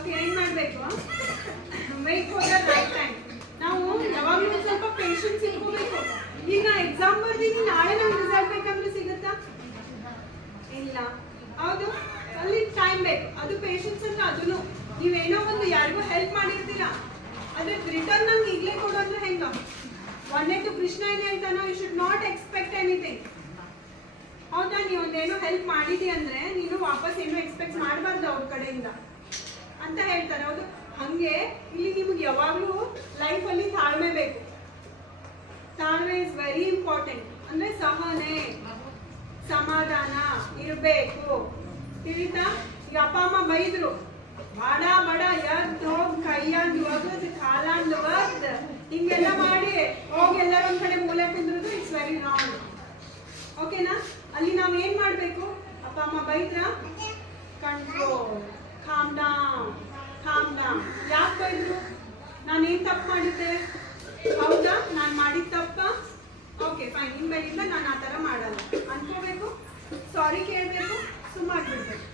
okay ಏನು ಮಾಡಬೇಕು wait for the right time ನಾವು ಯಾವಾಗಲೂ ಸ್ವಲ್ಪ ಪೇಷನ್ಸ್ ಇಟ್ಕೋಬೇಕು ಈಗ ಎಕ್ಸಾಮ್ ಬರ್ದಿದ್ದು ನಾಳೆ ನಮ್ಗೆ ರಿಸಲ್ಟ್ ಬೇಕಂದ್ರೆ ಸಿಗುತ್ತಾ ಇಲ್ಲ ಹೌದು ಅಲ್ಲಿ ಟೈಮ್ ಬೇಕು ಅದು ಪೇಷನ್ಸ್ ಅಂದ್ರೆ ಅದನ್ನು ನೀವೇನೋ ಒಂದು ಯಾರಿಗೂ ಹೆಲ್ಪ್ ಮಾಡಿರ್ತೀರಾ ಅದ್ರ ರಿಟರ್ನ್ ನಂಗೆ ಈಗಲೇ ಕೊಡೋದು ಹೆಂಗ ಒಂದೇದು ಕೃಷ್ಣ ಏನು ಹೇಳ್ತಾನೋ you should not expect anything ಹೌದಾ ನೀವು ಒಂದೇನೋ ಹೆಲ್ಪ್ ಮಾಡಿದಿ ಅಂದ್ರೆ ನೀನು ವಾಪಸ್ ಏನು ಎಕ್ಸ್ಪೆಕ್ಟ್ ಮಾಡಬಾರ್ದು ಅವ್ರ ಕಡೆಯಿಂದ ಅಂತ ಹೇಳ್ತಾರೆ ಹೌದು ಹಂಗೆ ಇಲ್ಲಿ ನಿಮ್ಗೆ ಯಾವಾಗಲೂ ಲೈಫಲ್ಲಿ ತಾಳ್ಮೆ ಬೇಕು ತಾಳ್ಮೆ ಇಸ್ ವೆರಿ ಇಂಪಾರ್ಟೆಂಟ್ ಅಂದ್ರೆ ಸಹನೆ ಸಮಾಧಾನ ಇರಬೇಕು ತಿಳಿತಾ ಈಗ ಅಪ್ಪ ಅಮ್ಮ ಬೈದ್ರು ಬಡ ಬಡ ಎದ್ದು ಹೋಗಿ ಕೈಯಂದು ಒಗದು ಕಾಲಂದು ಒಗ್ದು ಹಿಂಗೆಲ್ಲ ಮಾಡಿ ಹೋಗಿ ಎಲ್ಲರ ಒಂದ್ ಕಡೆ ಮೂಲೆ ಕುಂದ್ರದು ಇಟ್ಸ್ ವೆರಿ ರಾಂಗ್ ಓಕೆನಾ ಅಲ್ಲಿ ನಾವ್ ಏನ್ ಮಾಡ್ಬೇಕು ಅಪ್ಪ ಅಮ್ಮ ಬೈದ್ರ ಕಂಟ್ರೋಲ್ ಕಾಮ್ ಡೌನ್ ಯಾಕೆ ಬೈದ್ರು ನಾನೇನ್ ತಪ್ಪು ಮಾಡಿದ್ದೆ ಹೌದಾ ನಾನು ಮಾಡಿದ ತಪ್ಪ ಓಕೆ ಫೈನ್ ಇನ್ಮೇಲಿಂದ ನಾನು ಆ ಥರ ಮಾಡಲ್ಲ ಅನ್ಕೋಬೇಕು ಸಾರಿ ಕೇಳಬೇಕು ಸುಮ್ಮನೆ ಬಿಡ್ಬೇಕು